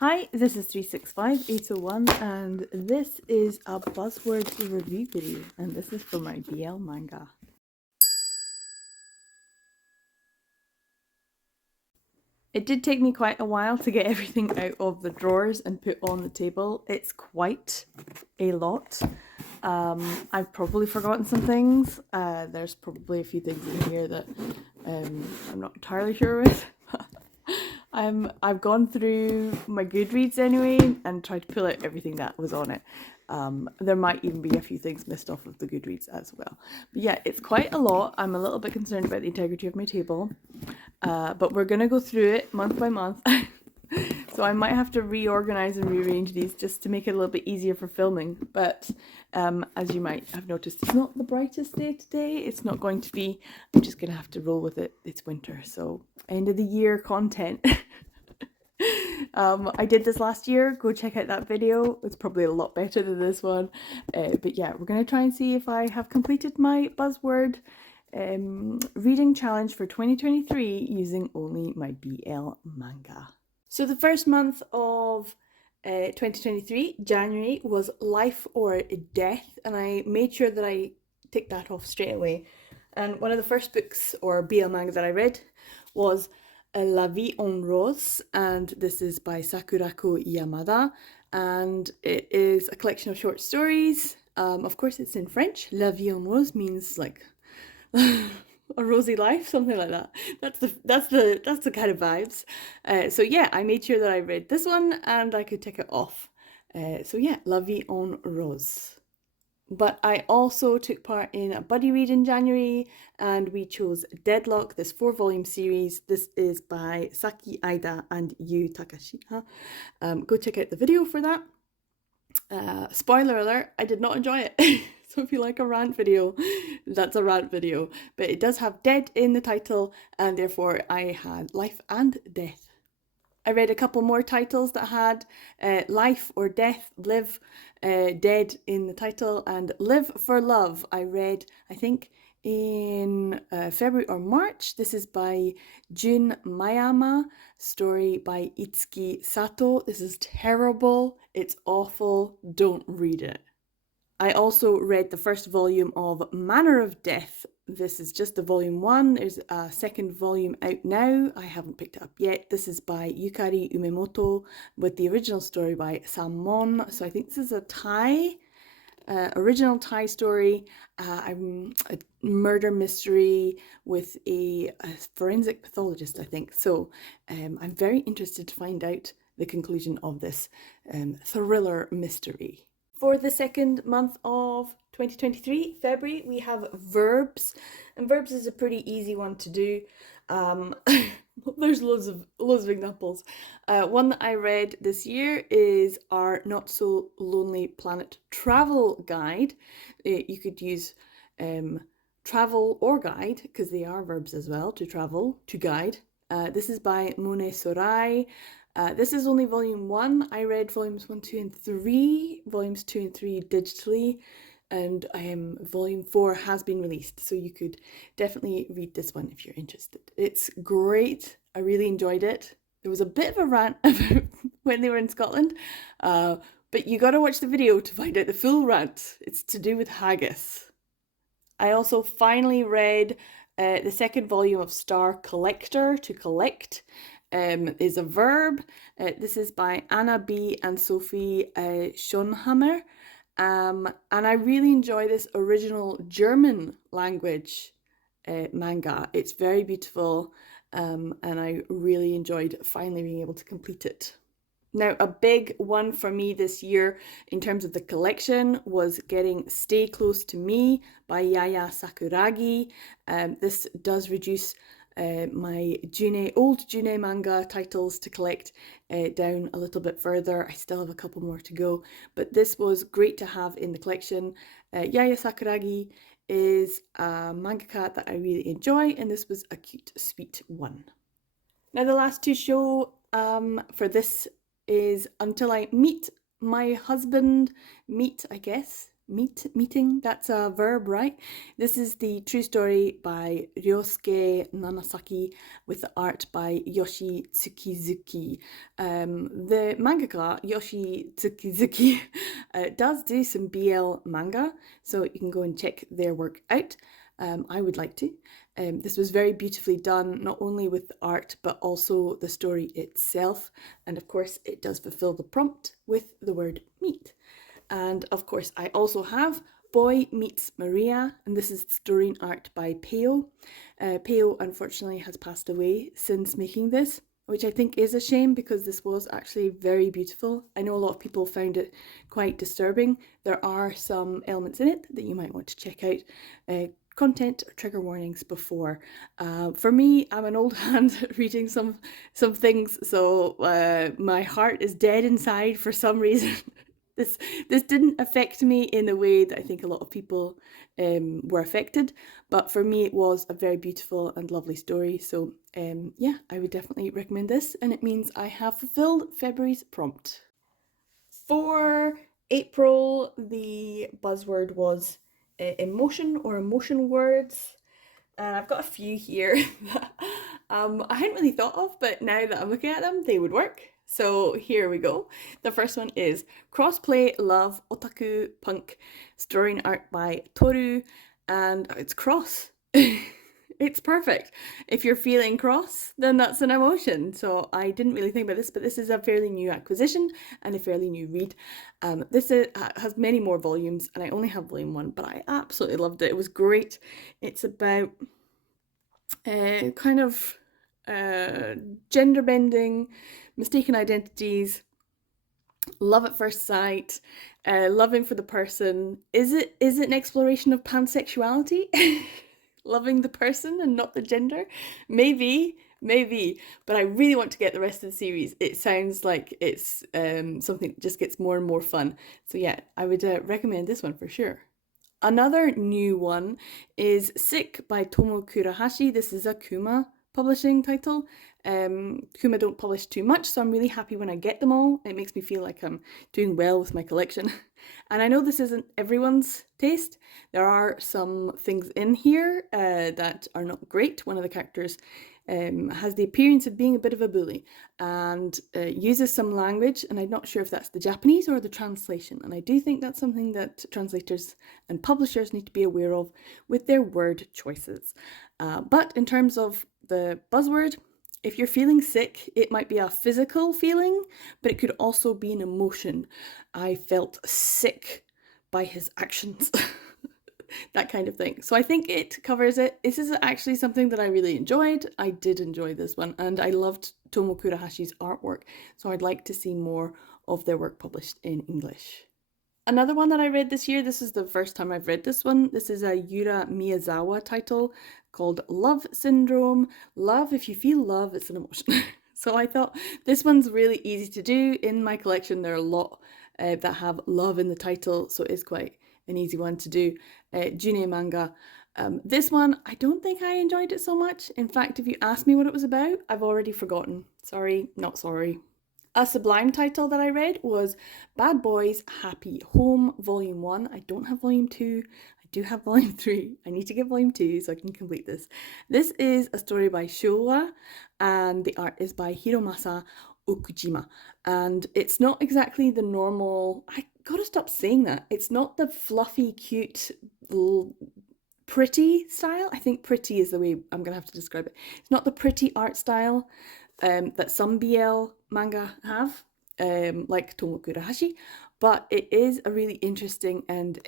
Hi, this is 365801 and this is a Buzzword review video and this is for my BL manga. It did take me quite a while to get everything out of the drawers and put on the table. It's quite a lot. I've probably forgotten some things. There's probably a few things in here that I'm not entirely sure with. I've gone through my Goodreads anyway and tried to pull out everything that was on it. There might even be a few things missed off of the Goodreads as well. But yeah, it's quite a lot. I'm a little bit concerned about the integrity of my table. But we're going to go through it month by month. So I might have to reorganize and rearrange these just to make it a little bit easier for filming. But as you might have noticed, it's not the brightest day today. It's not going to be. I'm just going to have to roll with it. It's winter, so end of the year content. I did this last year. Go check out that video. It's probably a lot better than this one. But yeah, we're going to try and see if I have completed my Buzzword reading challenge for 2023 using only my BL manga. So the first month of 2023, January, was Life or Death, and I made sure that I ticked that off straight away. And one of the first books or BL manga that I read was La Vie en Rose, and this is by Sakurako Yamada, and it is a collection of short stories. Of course, it's in French. La Vie en Rose means like a rosy life, something like that. That's the kind of vibes. So yeah, I made sure that I read this one and I could tick it off. So yeah, La Vie en Rose. But I also took part in a buddy read in January and we chose Deadlock, this 4-volume series. This is by Saki Aida and Yu Takashima. Go check out the video for that. Spoiler alert, I did not enjoy it. So if you like a rant video, that's a rant video. But it does have dead in the title and therefore I had life and death. I read a couple more titles that had life or death, live, dead in the title, and live for love. I read, I think, in February or March. This is by Jun Mayama, story by Itsuki Sato. This is terrible. It's awful. Don't read it. I also read the first volume of Manner of Death. This is just the volume 1. There's a second volume out now. I haven't picked it up yet. This is by Yukari Umemoto with the original story by Sammon. So I think this is a Thai, original Thai story, a murder mystery with a forensic pathologist, I think. So I'm very interested to find out the conclusion of this thriller mystery. For the second month of 2023, February, we have verbs, and verbs is a pretty easy one to do. There's loads of examples. One that I read this year is our Not So Lonely Planet Travel Guide. You could use travel or guide, because they are verbs as well, to travel, to guide. This is by Mone Sorai. This is only volume 1. I read volumes 1, 2 and 3, volumes 2 and 3 digitally, and volume 4 has been released, so you could definitely read this one if you're interested. It's great. I really enjoyed it. There was a bit of a rant about when they were in Scotland, but you gotta watch the video to find out the full rant. It's to do with haggis. I also finally read the second volume of Star Collector, to collect. Is a verb. This is by Anna B. and Sophie Schonhammer. And I really enjoy this original German language manga. It's very beautiful and I really enjoyed finally being able to complete it. Now, a big one for me this year in terms of the collection was getting Stay Close to Me by Yaya Sakuragi. This does reduce my old June manga titles to collect down a little bit further. I still have a couple more to go, but this was great to have in the collection. Yaya Sakuragi is a mangaka that I really enjoy, and this was a cute, sweet one. Now the last to show for this is Until I Meet My Husband, I guess. meeting, that's a verb, right? This is the true story by Ryosuke Nanasaki with the art by Yoshi Tsukizuki. The mangaka Yoshi Tsukizuki does do some BL manga, so you can go and check their work out. I would like to. This was very beautifully done, not only with the art, but also the story itself. And of course, it does fulfill the prompt with the word meet. And of course, I also have Boy Meets Maria, and this is the story and art by Peo. Peo unfortunately has passed away since making this, which I think is a shame because this was actually very beautiful. I know a lot of people found it quite disturbing. There are some elements in it that you might want to check out. Content or trigger warnings before. For me, I'm an old hand reading some things, so my heart is dead inside for some reason. This didn't affect me in the way that I think a lot of people were affected, but for me it was a very beautiful and lovely story. So yeah, I would definitely recommend this, and it means I have fulfilled February's prompt. For April, the buzzword was emotion or emotion words. And I've got a few here that I hadn't really thought of, but now that I'm looking at them, they would work. So here we go. The first one is crossplay, love, otaku, punk, story and art by Toru, and it's cross. It's perfect. If you're feeling cross, then that's an emotion. So I didn't really think about this, but this is a fairly new acquisition and a fairly new read. This has many more volumes, and I only have volume 1, but I absolutely loved it. It was great. It's about kind of gender bending, mistaken identities, love at first sight, loving for the person. Is it an exploration of pansexuality? Loving the person and not the gender? Maybe, but I really want to get the rest of the series. It sounds like it's something that just gets more and more fun. So yeah, I would recommend this one for sure. Another new one is Sick by Tomo Kurahashi. This is a Kuma publishing title. Kuma don't publish too much, so I'm really happy when I get them all. It makes me feel like I'm doing well with my collection. And I know this isn't everyone's taste. There are some things in here that are not great. One of the characters has the appearance of being a bit of a bully and uses some language, and I'm not sure if that's the Japanese or the translation, and I do think that's something that translators and publishers need to be aware of with their word choices. But in terms of the buzzword, if you're feeling sick, it might be a physical feeling, but it could also be an emotion. I felt sick by his actions. That kind of thing. So I think it covers it. This is actually something that I really enjoyed. I did enjoy this one, and I loved Tomo Kurahashi's artwork, so I'd like to see more of their work published in English. Another one that I read this year, this is the first time I've read this one. This is a Yura Miyazawa title called Love Syndrome. Love, if you feel love, it's an emotion. So I thought this one's really easy to do. In my collection, there are a lot that have love in the title, so it's quite an easy one to do. June manga. This one, I don't think I enjoyed it so much. In fact, if you ask me what it was about, I've already forgotten. Sorry, not sorry. A Sublime title that I read was Bad Boys Happy Home Volume 1. I don't have Volume 2. I do have Volume 3. I need to get Volume 2 so I can complete this. This is a story by Showa, and the art is by Hiromasa Okujima. And it's not exactly the normal... I gotta stop saying that. It's not the fluffy, cute, pretty style. I think pretty is the way I'm gonna have to describe it. It's not the pretty art style that some BL manga have, like Tomo Kurahashi, but it is a really interesting and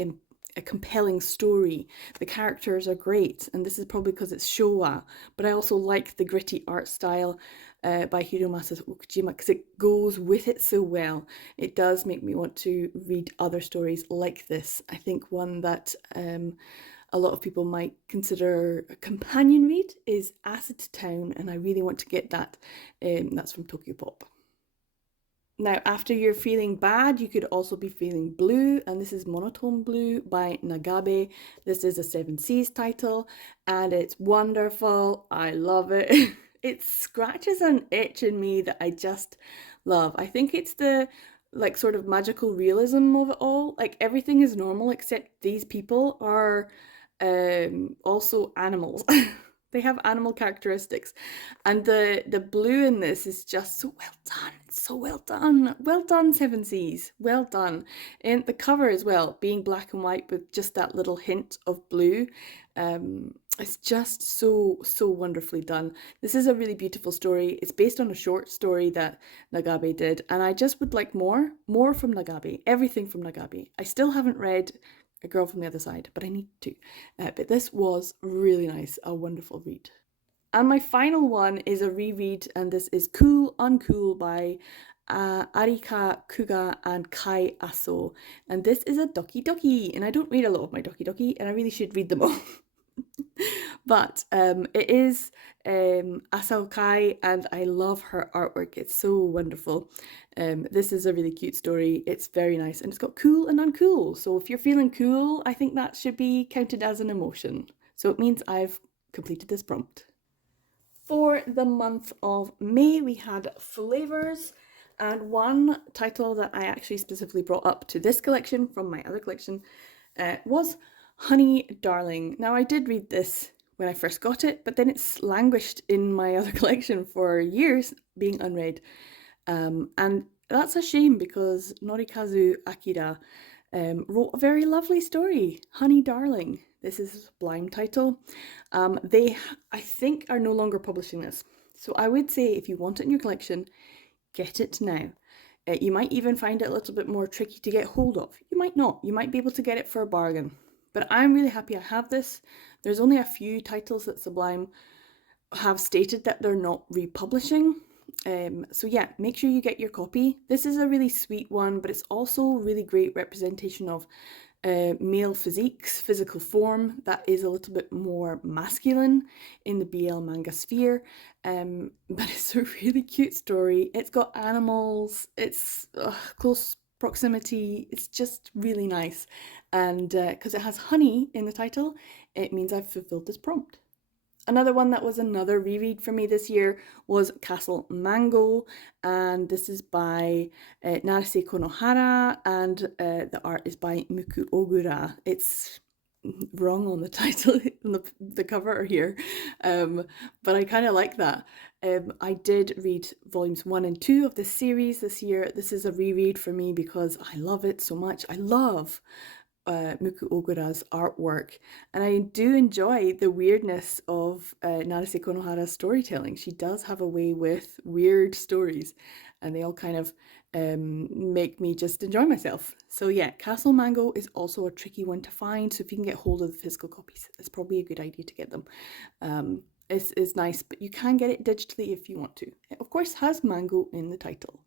a compelling story. The characters are great, and this is probably because it's Showa, but I also like the gritty art style by Hiromasa Okujima because it goes with it so well. It does make me want to read other stories like this. I think one that a lot of people might consider a companion read is Acid Town, and I really want to get that. That's from Tokyo Pop. Now, after you're feeling bad, you could also be feeling blue, and this is Monotone Blue by Nagabe. This is a 7 Seas title, and it's wonderful. I love it. It scratches an itch in me that I just love. I think it's the like sort of magical realism of it all. Like everything is normal except these people are also animals. They have animal characteristics. And the blue in this is just so well done. It's so well done. Well done, Seven Seas. Well done. And the cover as well, being black and white with just that little hint of blue. It's just so wonderfully done. This is a really beautiful story. It's based on a short story that Nagabe did, and I just would like more from Nagabe, everything from Nagabe. I still haven't read A Girl from the Other Side, but I need to. But this was really nice, a wonderful read. And my final one is a reread, and this is Cool Uncool by Arika Kuga and Kai Aso. And this is a doki doki, and I don't read a lot of my doki doki, and I really should read them all. But it is Asao Kai, and I love her artwork. It's so wonderful. This is a really cute story. It's very nice, and it's got cool and uncool. So if you're feeling cool, I think that should be counted as an emotion. So it means I've completed this prompt. For the month of May, we had flavors, and one title that I actually specifically brought up to this collection from my other collection was Honey Darling. Now, I did read this when I first got it, but then it's languished in my other collection for years, being unread. And that's a shame because Norikazu Akira wrote a very lovely story, Honey Darling. This is a blind title. They, I think, are no longer publishing this. So I would say if you want it in your collection, get it now. You might even find it a little bit more tricky to get hold of. You might not. You might be able to get it for a bargain. But I'm really happy I have this. There's only a few titles that Sublime have stated that they're not republishing. So yeah, make sure you get your copy. This is a really sweet one, but it's also really great representation of male physiques, physical form that is a little bit more masculine in the BL manga sphere. But it's a really cute story. It's got animals, it's close proximity, it's just really nice. And because it has honey in the title, it means I've fulfilled this prompt. Another one that was another reread for me this year was Castle Mango, and this is by Narase Konohara, and the art is by Muku Ogura. It's wrong on the title, on the cover here, but I kind of like that. I did read volumes 1 and 2 of this series this year. This is a reread for me because I love it so much. I love Muku Ogura's artwork, and I do enjoy the weirdness of Narase Konohara's storytelling. She does have a way with weird stories, and they all kind of make me just enjoy myself. So yeah, Castle Mango is also a tricky one to find, so if you can get hold of the physical copies, it's probably a good idea to get them. It's nice, but you can get it digitally if you want to. It of course has mango in the title.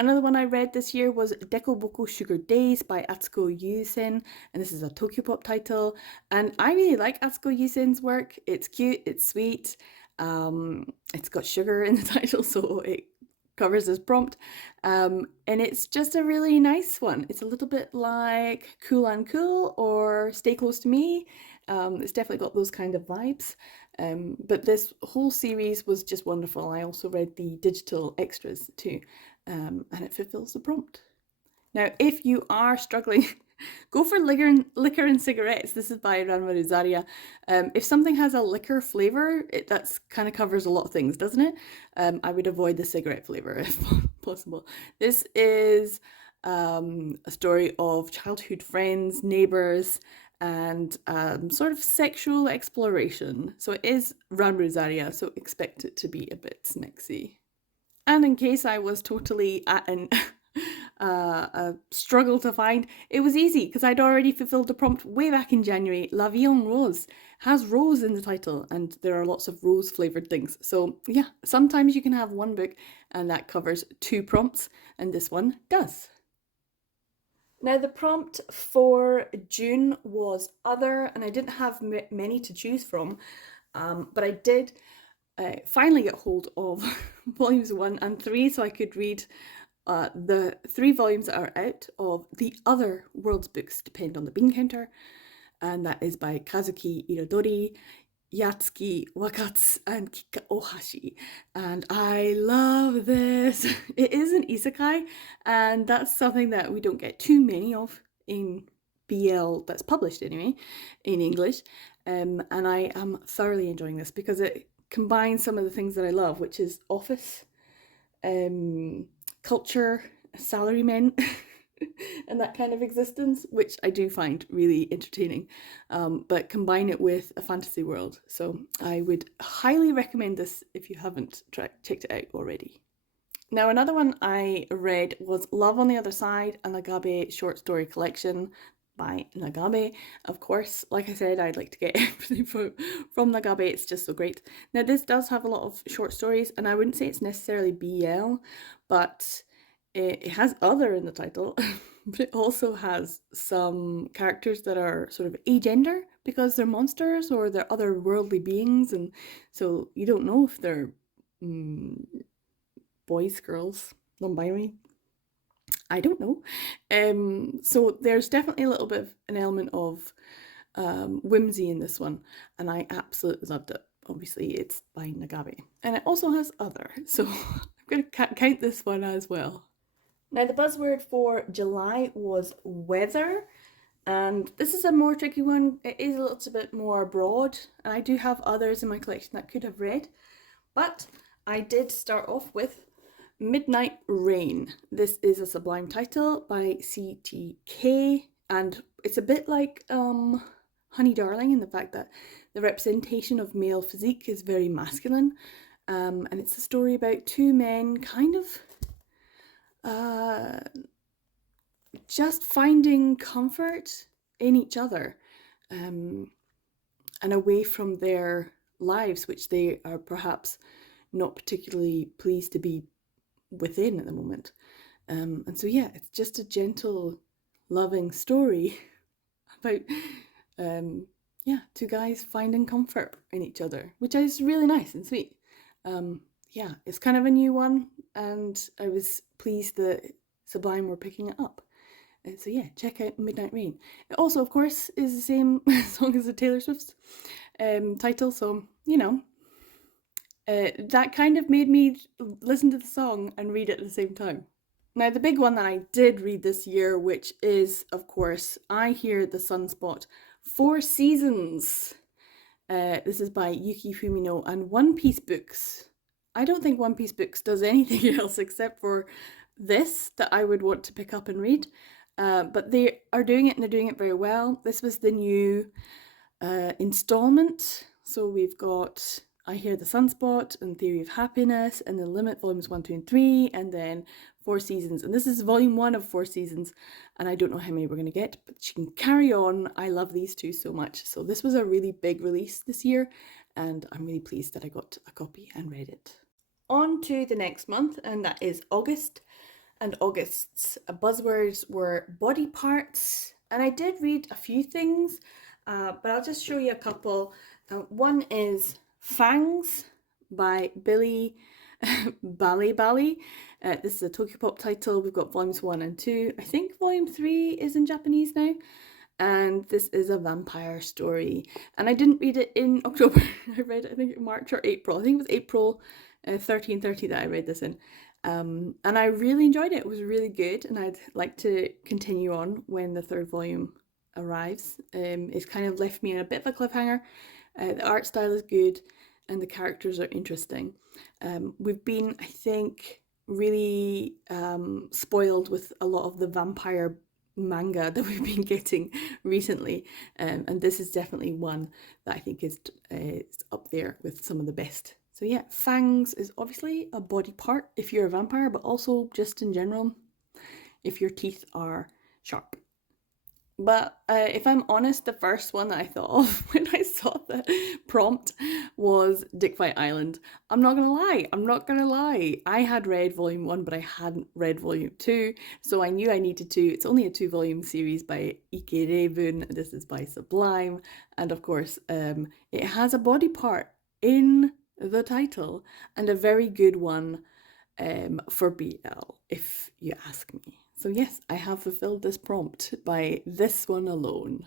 Another one I read this year was Dekoboko Sugar Days by Atsuko Yusen, and this is a Tokyopop title. And I really like Atsuko Yusen's work. It's cute, it's sweet, it's got sugar in the title, so it covers this prompt. And it's just a really nice one. It's a little bit like Cool and Cool or Stay Close to Me. It's definitely got those kind of vibes. But this whole series was just wonderful. I also read the digital extras too. And it fulfills the prompt. Now, if you are struggling, go for liquor and cigarettes. This is by Ranma Rosaria. If something has a liquor flavour, that kind of covers a lot of things, doesn't it? I would avoid the cigarette flavour if possible. This is a story of childhood friends, neighbours, and sort of sexual exploration. So it is Ranma Rosaria, so expect it to be a bit snexy. And in case I was totally at a struggle to find, it was easy because I'd already fulfilled the prompt way back in January. La Vie en Rose has rose in the title, and there are lots of rose flavoured things. So yeah, sometimes you can have one book and that covers 2 prompts, and this one does. Now the prompt for June was other, and I didn't have many to choose from, but I did finally get hold of volumes 1 and 3 so I could read the 3 volumes that are out of the other world's books Depend on the Bean Counter, and that is by Kazuki Irodori. Yatsuki, Wakatsu, and Kika Ohashi. And I love this. It is an isekai, and that's something that we don't get too many of in BL that's published anyway, in English. And I am thoroughly enjoying this because it combines some of the things that I love, which is office, culture, salarymen, and that kind of existence, which I do find really entertaining, but combine it with a fantasy world. So I would highly recommend this if you haven't checked it out already. Now, another one I read was Love on the Other Side, a Nagabe short story collection by Nagabe. Of course, like I said, I'd like to get everything from Nagabe. It's just so great. Now, this does have a lot of short stories, and I wouldn't say it's necessarily BL, but it has other in the title, but it also has some characters that are sort of agender because they're monsters or they're otherworldly beings, and so you don't know if they're boys, girls, non-binary. I don't know. So there's definitely a little bit of an element of whimsy in this one, and I absolutely loved it. Obviously, it's by Nagabe, and it also has other, so I'm going to count this one as well. Now, the buzzword for July was weather, and this is a more tricky one. It is a little bit more broad, and I do have others in my collection that I could have read, but I did start off with Midnight Rain. This is a Sublime title by CTK, and it's a bit like Honey Darling in the fact that the representation of male physique is very masculine, and it's a story about two men kind of just finding comfort in each other, and away from their lives, which they are perhaps not particularly pleased to be within at the moment. And so yeah, it's just a gentle, loving story about two guys finding comfort in each other, which is really nice and sweet. Yeah, it's kind of a new one, and I was pleased that Sublime were picking it up. So yeah, check out Midnight Rain. It also, of course, is the same song as the Taylor Swift's title, so you know, that kind of made me listen to the song and read it at the same time. Now, the big one that I did read this year, which is, of course, I Hear the Sunspot, 4 Seasons. This is by Yuki Fumino and One Piece Books. I don't think One Piece Books does anything else except for this that I would want to pick up and read. But they are doing it, and they're doing it very well. This was the new installment. So we've got I Hear the Sunspot and Theory of Happiness, and The Limit, volumes 1, 2, and 3, and then 4 Seasons. And this is volume 1 of 4 Seasons, and I don't know how many we're going to get, but she can carry on. I love these two so much. So this was a really big release this year, and I'm really pleased that I got a copy and read it. On to the next month, and that is August. And August's buzzwords were body parts, and I did read a few things, but I'll just show you a couple. One is Fangs by Billy Bali. This is a Tokyopop title. We've got volumes 1 and 2. I think volume 3 is in Japanese now. And this is a vampire story. And I didn't read it in October. I read it, I think, in March or April. I think it was April 13/30 that I read this in. And I really enjoyed it. It was really good, and I'd like to continue on when the 3rd volume arrives. It's kind of left me in a bit of a cliffhanger. The art style is good, and the characters are interesting. We've been, I think, really spoiled with a lot of the vampire manga that we've been getting recently, and this is definitely one that I think is up there with some of the best. So yeah, fangs is obviously a body part if you're a vampire, but also just in general if your teeth are sharp. But if I'm honest, the first one that I thought of when I saw the prompt was Dick Fight Island. I'm not gonna lie. I had read volume 1, but I hadn't read volume 2, so I knew I needed to. It's only a 2-volume series by Ike Reibun. This is by Sublime, and of course, it has a body part in the title, and a very good one for BL, if you ask me. So yes, I have fulfilled this prompt by this one alone.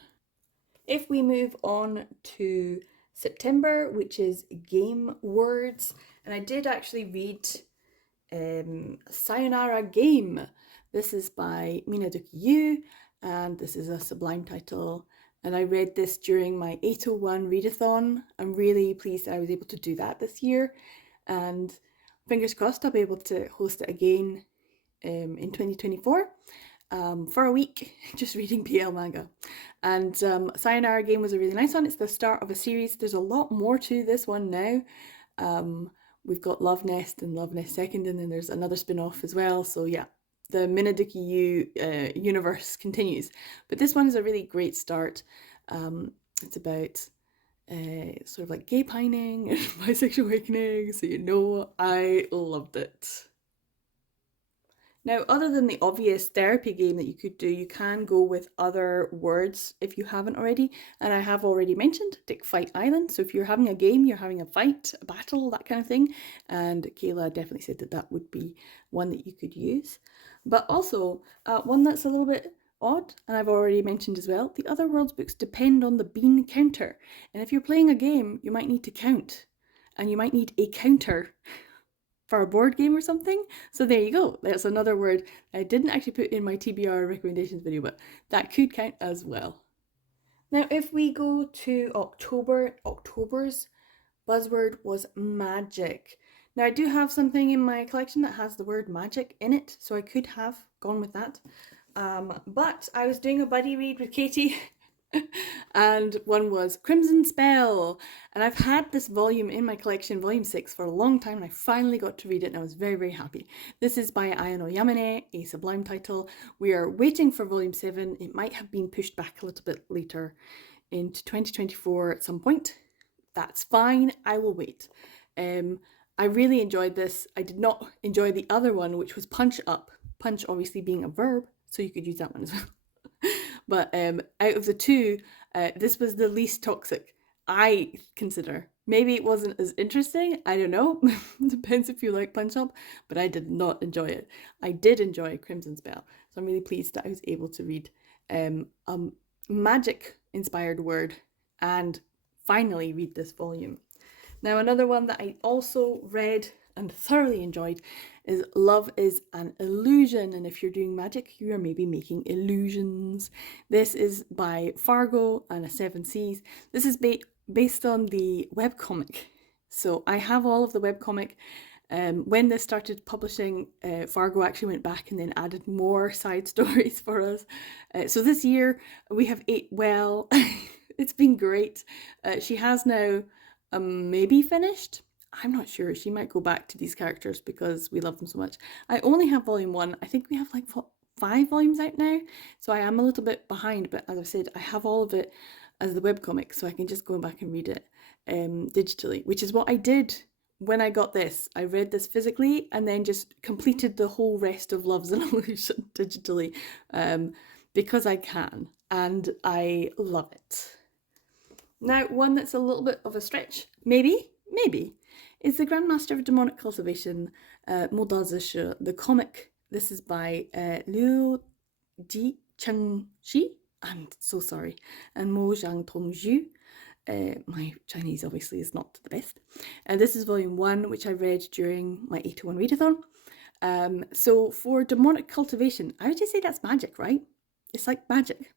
If we move on to September, which is game words. And I did actually read Sayonara Game. This is by Minaduki Yu, and this is a Sublime title. And I read this during my 801 readathon. I'm really pleased that I was able to do that this year. And fingers crossed I'll be able to host it again in 2024 for a week, just reading PL manga. And Sayonara Game was a really nice one. It's the start of a series. There's a lot more to this one now. We've got Love Nest and Love Nest Second, and then there's another spin-off as well. So yeah, the Minaduki Yu universe continues. But this one is a really great start. It's about sort of like gay pining and bisexual awakening. So you know, I loved it. Now, other than the obvious therapy game that you could do, you can go with other words if you haven't already. And I have already mentioned Dick Fight Island. So if you're having a game, you're having a fight, a battle, that kind of thing. And Kayla definitely said that that would be one that you could use. But also, one that's a little bit odd, and I've already mentioned as well, the other worlds books depend on the bean counter. And if you're playing a game, you might need to count. And you might need a counter for a board game or something. So there you go. That's another word I didn't actually put in my TBR recommendations video, but that could count as well. Now, if we go to October, October's buzzword was magic. Now, I do have something in my collection that has the word magic in it, so I could have gone with that. But I was doing a buddy read with Katie and one was Crimson Spell, and I've had this volume in my collection, volume 6, for a long time, and I finally got to read it and I was very, very happy. This is by Ayano Yamane, a Sublime title. We are waiting for volume 7. It might have been pushed back a little bit later into 2024 at some point. That's fine, I will wait. I really enjoyed this. I did not enjoy the other one, which was Punch Up. Punch obviously being a verb, so you could use that one as well. But out of the two, this was the least toxic, I consider. Maybe it wasn't as interesting, I don't know. Depends if you like Punch Up, but I did not enjoy it. I did enjoy Crimson Spell, so I'm really pleased that I was able to read a magic-inspired word and finally read this volume. Now, another one that I also read and thoroughly enjoyed is Love is an Illusion, and if you're doing magic, you are maybe making illusions. This is by Fargo and a 7 Seas. This is based on the webcomic. So I have all of the webcomic. When this started publishing, Fargo actually went back and then added more side stories for us. So this year we have 8. Well, it's been great. She has now maybe finished. I'm not sure. She might go back to these characters because we love them so much. I only have volume 1. I think we have like 5 volumes out now, so I am a little bit behind, but as I said, I have all of it as the webcomic, so I can just go back and read it digitally, which is what I did when I got this. I read this physically and then just completed the whole rest of Love's an Illusion digitally because I can, and I love it. Now, one that's a little bit of a stretch, maybe, is The Grandmaster of Demonic Cultivation, Modazisha, the comic. This is by Liu Ji Cheng-shi, I'm so sorry, and Mo Zhang Tongju. My Chinese obviously is not the best. This is volume 1, which I read during my 801 readathon. So for demonic cultivation, I would just say that's magic, right? It's like magic.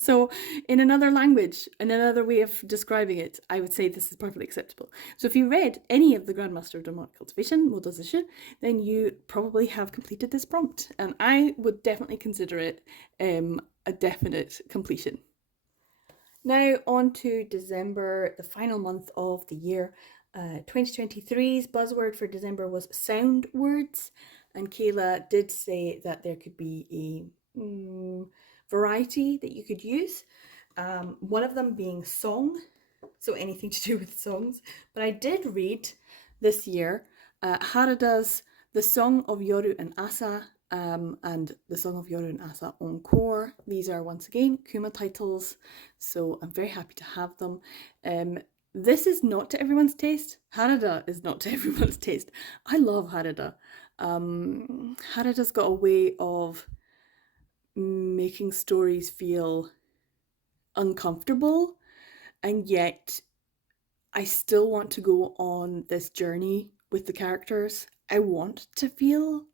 So in another language, in another way of describing it, I would say this is perfectly acceptable. So if you read any of the Grandmaster of Demonic Cultivation, Modazisha, then you probably have completed this prompt. And I would definitely consider it a definite completion. Now on to December, the final month of the year. 2023's buzzword for December was sound words. And Kayla did say that there could be a variety that you could use. One of them being song, so anything to do with songs. But I did read this year Harada's The Song of Yoru and Asa and The Song of Yoru and Asa Encore. These are once again Kuma titles, so I'm very happy to have them. This is not to everyone's taste. Harada is not to everyone's taste. I love Harada. Harada's got a way of making stories feel uncomfortable and yet I still want to go on this journey with the characters. I want to feel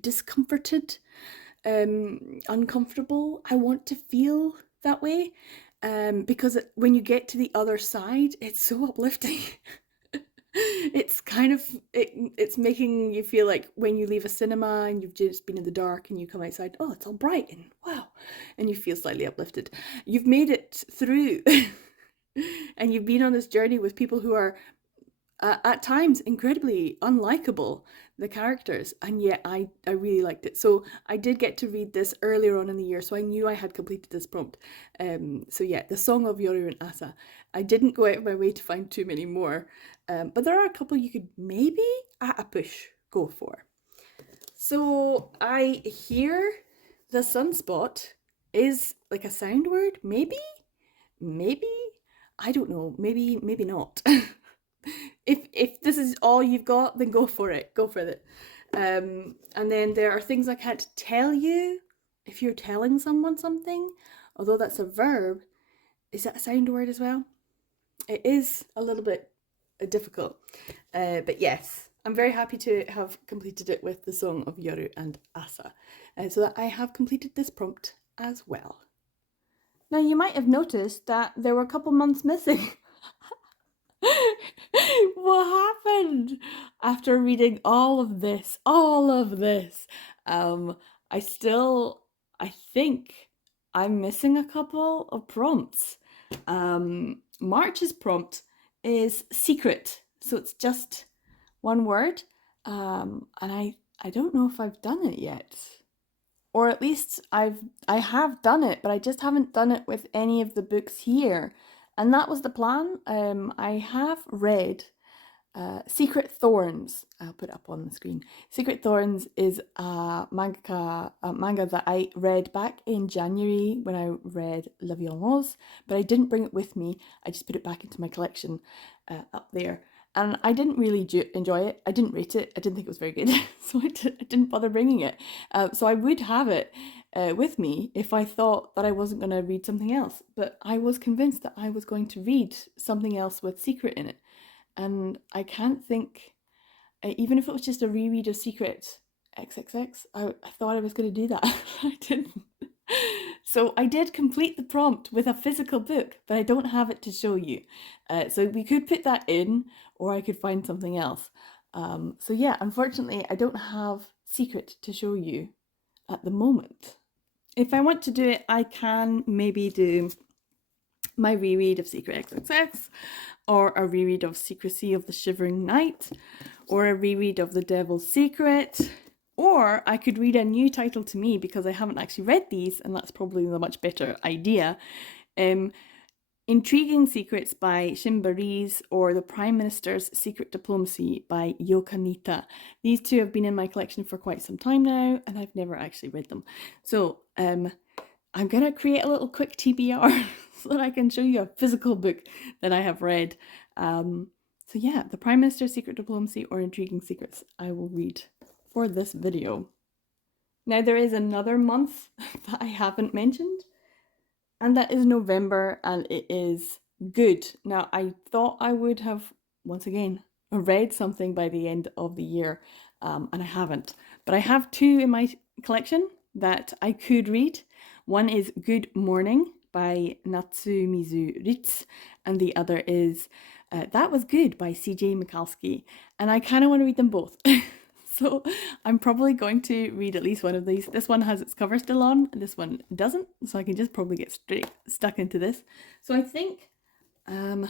discomforted, uncomfortable. I want to feel that way, because when you get to the other side, it's so uplifting. It's kind of it's making you feel like when you leave a cinema and you've just been in the dark and you come outside, oh, it's all bright and wow, and you feel slightly uplifted. You've made it through and you've been on this journey with people who are at times incredibly unlikable, the characters, and yet I really liked it. So I did get to read this earlier on in the year, so I knew I had completed this prompt. So yeah, The Song of Yoru and Asa. I didn't go out of my way to find too many more, but there are a couple you could maybe at a push go for. So I hear the sunspot is like a sound word, maybe, I don't know, maybe not. If this is all you've got, then go for it. And then there are things I can't tell you. If you're telling someone something, although that's a verb, is that a sound word as well? It is a little bit difficult. But yes, I'm very happy to have completed it with The Song of Yoru and Asa. So that I have completed this prompt as well. Now you might have noticed that there were a couple months missing. What happened after reading all of this? I think I'm missing a couple of prompts. March's prompt is secret, so it's just one word, and I don't know if I've done it yet, or at least I have done it, but I just haven't done it with any of the books here. And that was the plan. I have read Secret Thorns. I'll put it up on the screen. Secret Thorns is a manga that I read back in January when I read La Vie en Rose, but I didn't bring it with me. I just put it back into my collection up there. And I didn't really enjoy it. I didn't rate it. I didn't think it was very good, so I didn't bother bringing it. So I would have it with me if I thought that I wasn't going to read something else. But I was convinced that I was going to read something else with secret in it. And I can't think, even if it was just a reread of Secret XXX, I thought I was going to do that. I didn't. So I did complete the prompt with a physical book, but I don't have it to show you. So we could put that in, or I could find something else. So yeah, unfortunately, I don't have Secret to show you at the moment. If I want to do it, I can maybe do my reread of Secret XXX, or a reread of Secrecy of the Shivering Night, or a reread of The Devil's Secret, or I could read a new title to me because I haven't actually read these, and that's probably the much better idea. Intriguing Secrets by Shimbarise, or The Prime Minister's Secret Diplomacy by Yokanita. These two have been in my collection for quite some time now, and I've never actually read them. So I'm going to create a little quick TBR so that I can show you a physical book that I have read. So yeah, The Prime Minister's Secret Diplomacy or Intriguing Secrets I will read for this video. Now there is another month that I haven't mentioned, and that is November, and it is good. Now I thought I would have, once again, read something by the end of the year, and I haven't. But I have two in my collection that I could read. One is Good Morning by Natsumizu Ritz, and the other is That Was Good by C.J. Mikalski. And I kind of want to read them both. So I'm probably going to read at least one of these. This one has its cover still on, and this one doesn't, so I can just probably get straight stuck into this. So I think I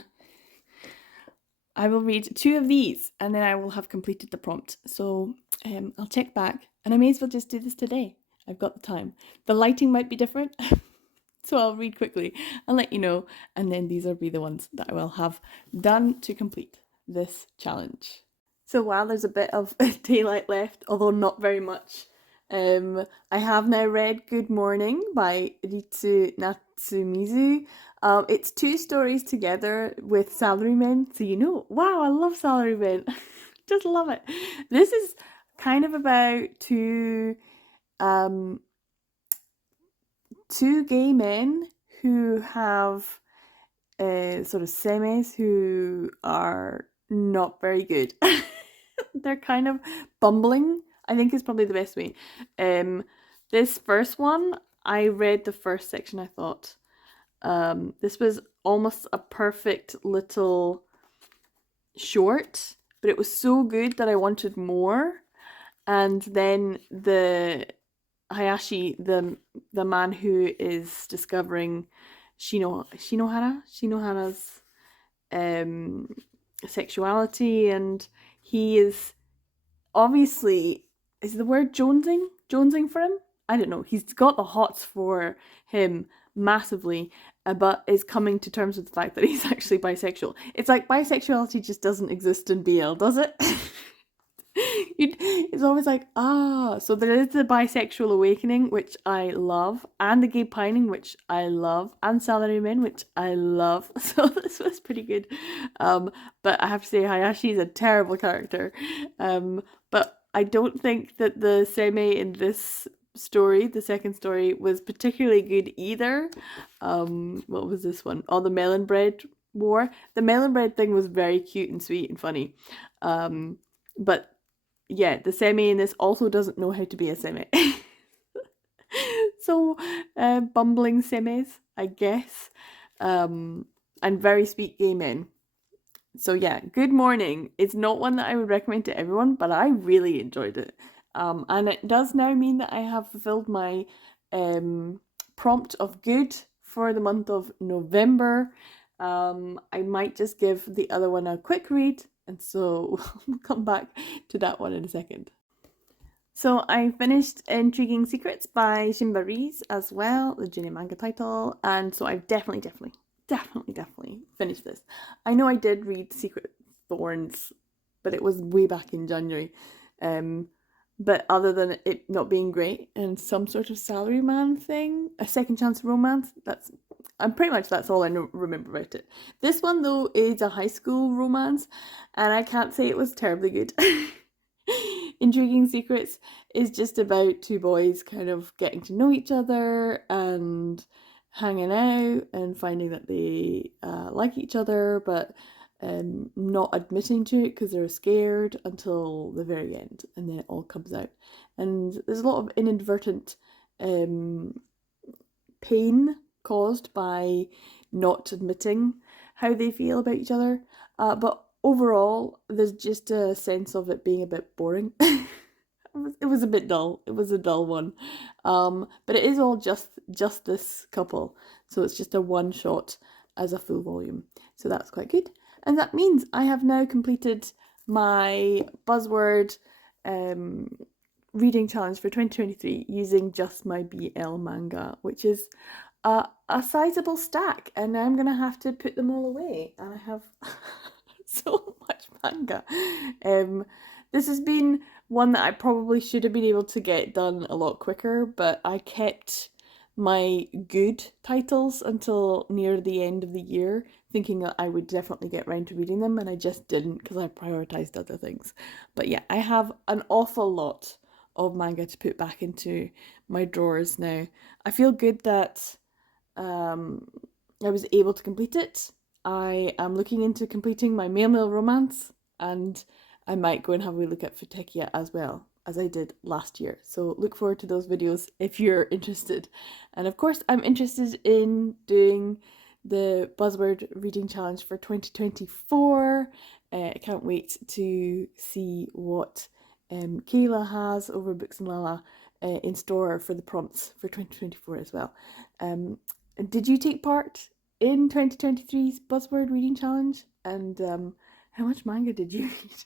will read two of these, and then I will have completed the prompt. So I'll check back, and I may as well just do this today. I've got the time. The lighting might be different, so I'll read quickly and let you know, and then these will be the ones that I will have done to complete this challenge. So while there's a bit of daylight left, although not very much, I have now read Good Morning by Ritsu Natsumizu. It's two stories together with salarymen, so you know, wow, I love salarymen. Just love it. This is kind of about two gay men who have sort of semis who are not very good. They're kind of bumbling, I think is probably the best way. This first one, I read the first section, I thought. This was almost a perfect little short, but it was so good that I wanted more. And then the Hayashi, the man who is discovering Shinohara's sexuality, and he is obviously, is the word jonesing for him? I don't know. He's got the hots for him massively, but is coming to terms with the fact that he's actually bisexual. It's like bisexuality just doesn't exist in BL, does it? It's always like, so there is the bisexual awakening, which I love, and the gay pining, which I love, and salarymen, which I love. So this was pretty good. But I have to say, Hayashi is a terrible character. But I don't think that the semi in this story, the second story, was particularly good either. What was this one? Oh, the melon bread war. The melon bread thing was very cute and sweet and funny. But yeah, the semi in this also doesn't know how to be a semi. So, bumbling semis, I guess. And very sweet gay men. So yeah, Good Morning. It's not one that I would recommend to everyone, but I really enjoyed it. And it does now mean that I have fulfilled my prompt of good for the month of November. I might just give the other one a quick read, and so we'll come back to that one in a second. So I finished Intriguing Secrets by Shimba as well, the junior manga title, and so I've definitely finished this. I know I did read Secret Thorns, but it was way back in January. But other than it not being great and some sort of salaryman thing, a second chance romance, that's all I remember about it. This one though is a high school romance, and I can't say it was terribly good. Intriguing Secrets is just about two boys kind of getting to know each other and hanging out and finding that they like each other, but not admitting to it because they're scared until the very end, and then it all comes out. And there's a lot of inadvertent pain caused by not admitting how they feel about each other, but overall there's just a sense of it being a bit boring. It was a bit dull. It was a dull one, but it is all just this couple, so it's just a one shot as a full volume, so that's quite good. And that means I have now completed my Buzzword reading challenge for 2023 using just my BL manga, which is a sizable stack, and I'm gonna have to put them all away, and I have so much manga. This has been one that I probably should have been able to get done a lot quicker, but I kept my good titles until near the end of the year, thinking that I would definitely get around to reading them, and I just didn't because I prioritized other things. But yeah, I have an awful lot of manga to put back into my drawers now. I feel good that I was able to complete it. I am looking into completing my Male romance, and I might go and have a look at Futekia as well, as I did last year. So look forward to those videos if you're interested. And of course, I'm interested in doing the Buzzword Reading Challenge for 2024. I can't wait to see what Kayla has over Books and Lala in store for the prompts for 2024 as well. Did you take part in 2023's Buzzword Reading Challenge? And how much manga did you read?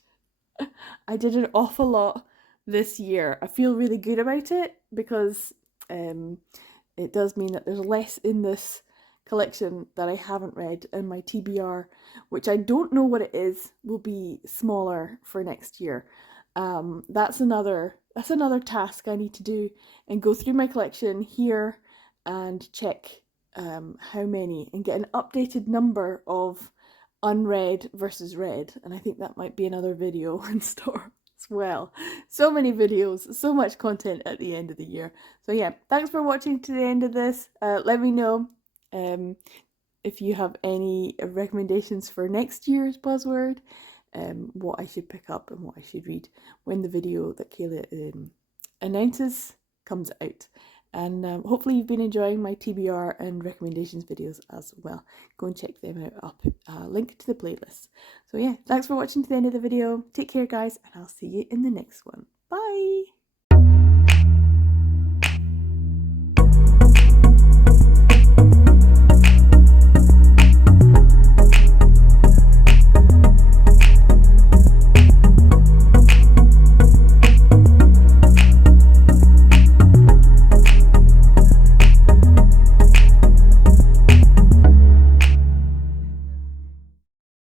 I did an awful lot this year. I feel really good about it because it does mean that there's less in this collection that I haven't read, and my TBR, which I don't know what it is, will be smaller for next year. That's another task I need to do, and go through my collection here and check how many, and get an updated number of unread versus read, and I think that might be another video in store as well. So many videos, so much content at the end of the year. So yeah, thanks for watching to the end of this. Let me know if you have any recommendations for next year's Buzzword, what I should pick up and what I should read when the video that Kayla announces comes out. And hopefully you've been enjoying my TBR and recommendations videos as well. Go and check them out. I'll put a link to the playlist. So yeah, thanks for watching to the end of the video. Take care guys, and I'll see you in the next one. Bye!